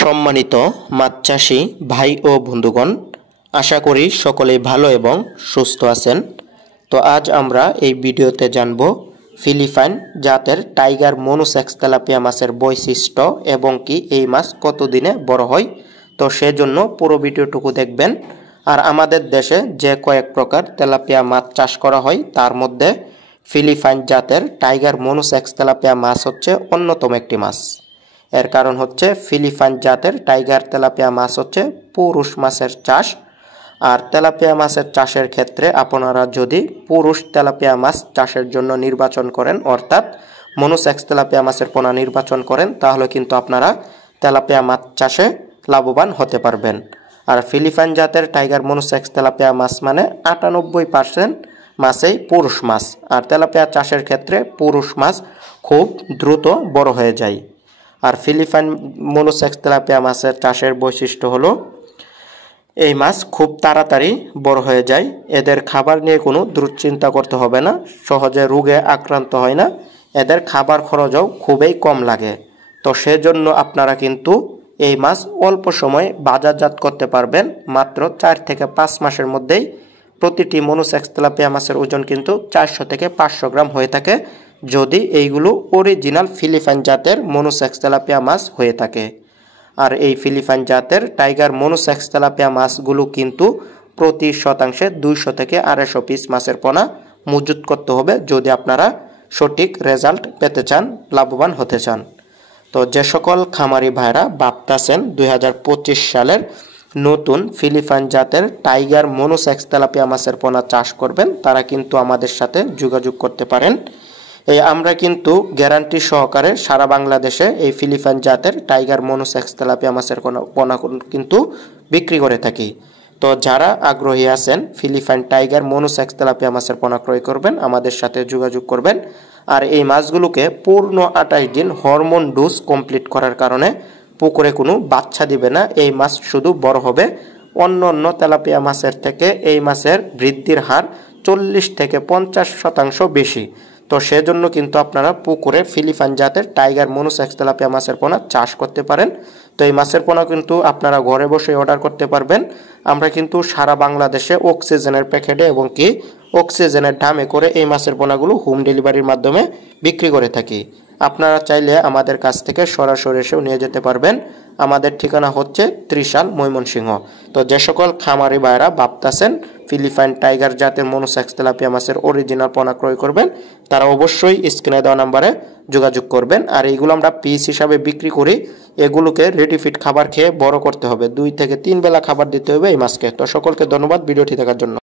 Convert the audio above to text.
সম্মানিত মাছ চাষী ভাই ও বন্ধুগণ, আশা করি সকলেই ভালো এবং সুস্থ আছেন। তো আজ আমরা এই ভিডিওতে জানব ফিলিপাইন জাতের টাইগার মনোসেক্স তেলাপিয়া মাছের বৈশিষ্ট্য এবং কি এই মাছ কতদিনে বড় হয়। তো সেজন্য পুরো ভিডিওটুকু দেখবেন। আর আমাদের দেশে যে কয়েক প্রকার তেলাপিয়া মাছ চাষ করা হয় তার মধ্যে ফিলিপাইন জাতের টাইগার মনোসেক্স তেলাপিয়া মাছ হচ্ছে অন্যতম একটি মাছ। এর কারণ হচ্ছে ফিলিপাইন জাতের টাইগার তেলাপিয়া মাছ হচ্ছে পুরুষ মাছের চাষ। আর তেলাপিয়া মাছের চাষের ক্ষেত্রে আপনারা যদি পুরুষ তেলাপিয়া মাছ চাষের জন্য নির্বাচন করেন, অর্থাৎ মনোসেক্স তেলাপিয়া মাছের পোনা নির্বাচন করেন, তাহলে কিন্তু আপনারা তেলাপিয়া মাছ চাষে লাভবান হতে পারবেন। আর ফিলিপাইন জাতের টাইগার মনোসেক্স তেলাপিয়া মাছ মানে 98% মাছেই পুরুষ মাছ। আর তেলাপিয়া চাষের ক্ষেত্রে পুরুষ মাছ খুব দ্রুত বড় হয়ে যায়। আর ফিলিপাইন মনোসেক্স তেলাপিয়া মাছের চাষের বৈশিষ্ট্য হলো এই মাছ খুব তাড়াতাড়ি বড় হয়ে যায়। এদের খাবার নিয়ে কোনো দুশ্চিন্তা করতে হবে না, সহজে রোগে আক্রান্ত হয় না, এদের খাবার খরচও খুবই কম লাগে। তো সেজন্য আপনারা কিন্তু এই মাছ অল্প সময়ে বাজারজাত করতে পারবেন। মাত্র 4 থেকে 5 মাসের মধ্যেই প্রতিটি মনোসেক্স তেলাপিয়া মাছের ওজন কিন্তু 400 থেকে 500 গ্রাম হয়ে থাকে, যদি এইগুলো অরিজিনাল ফিলিপাইন জাতের মনোসেক্স তেলাপিয়া মাছ হয়ে থাকে। আর এই ফিলিপাইন জাতের টাইগার মনোসেক্স তেলাপিয়া মাছগুলো কিন্তু প্রতি শতাংশে 200 থেকে 250 পিস মাছের পোনা মজুত করতে হবে, যদি আপনারা সঠিক রেজাল্ট পেতে চান, লাভবান হতে চান। তো যে সকল খামারি ভাইরা ভাবতেছেন 2025 সালের নতুন ফিলিপাইন জাতের টাইগার মনোসেক্স তেলাপিয়া মাছের পোনা চাষ করবেন, তারা কিন্তু আমাদের সাথে যোগাযোগ করতে পারেন। আমরা কিন্তু গ্যারান্টি সহকারে সারা বাংলাদেশে এই ফিলিপাইন জাতের টাইগার মনোসেক্স তেলাপিয়া মাছের পোনা কিন্তু বিক্রি করে থাকি। তো যারা আগ্রহী আছেন ফিলিপাইন টাইগার মনোসেক্স তেলাপিয়া মাছের পোনা ক্রয় করবেন, আমাদের সাথে যোগাযোগ করবেন। আর এই মাছগুলোকে পূর্ণ 28 দিন হরমোন ডোজ কমপ্লিট করার কারণে পুকুরে কোনো বাচ্চা দিবে না। এই মাছ শুধু বড় হবে। অন্য তেলাপিয়া মাছের থেকে এই মাছের বৃদ্ধির হার 40 থেকে 50% বেশি। তো সেজন্য কিন্তু আপনারা পুকুরে ফিলিপাইন জাতের টাইগার মনোসেক্স তেলাপিয়া মাছের পোনা চাষ করতে পারেন। তো এই মাছের পোনা কিন্তু আপনারা ঘরে বসে অর্ডার করতে পারবেন। আমরা কিন্তু সারা বাংলাদেশে অক্সিজেনের প্যাকেটে এবং কি অক্সিজেনের দামে করে এই মাছের পোনাগুলো হোম ডেলিভারির মাধ্যমে বিক্রি করে থাকি। আপনারা চাইলে আমাদের কাছ থেকে সরাসরি এসেও নিয়ে যেতে পারবেন। আমাদের ঠিকানা হচ্ছে ত্রিশাল, ময়মনসিংহ। তো যে সকল খামারি ভাইরা ভাবতেছেন ফিলিপাইন টাইগার জাতের মনোসেক্স তেলাপিয়া মাছের অরিজিনাল পোনা ক্রয় করবেন, তারা অবশ্যই স্ক্রিনে দেওয়া নাম্বারে যোগাযোগ করবেন। আর এইগুলো আমরা পিস হিসাবে বিক্রি করি। এগুলোকে রেডি ফিট খাবার খেয়ে বড় করতে হবে, 2 থেকে 3 বেলা খাবার দিতে হবে এই মাছকে। তো সকলকে ধন্যবাদ ভিডিওটি দেখার জন্য।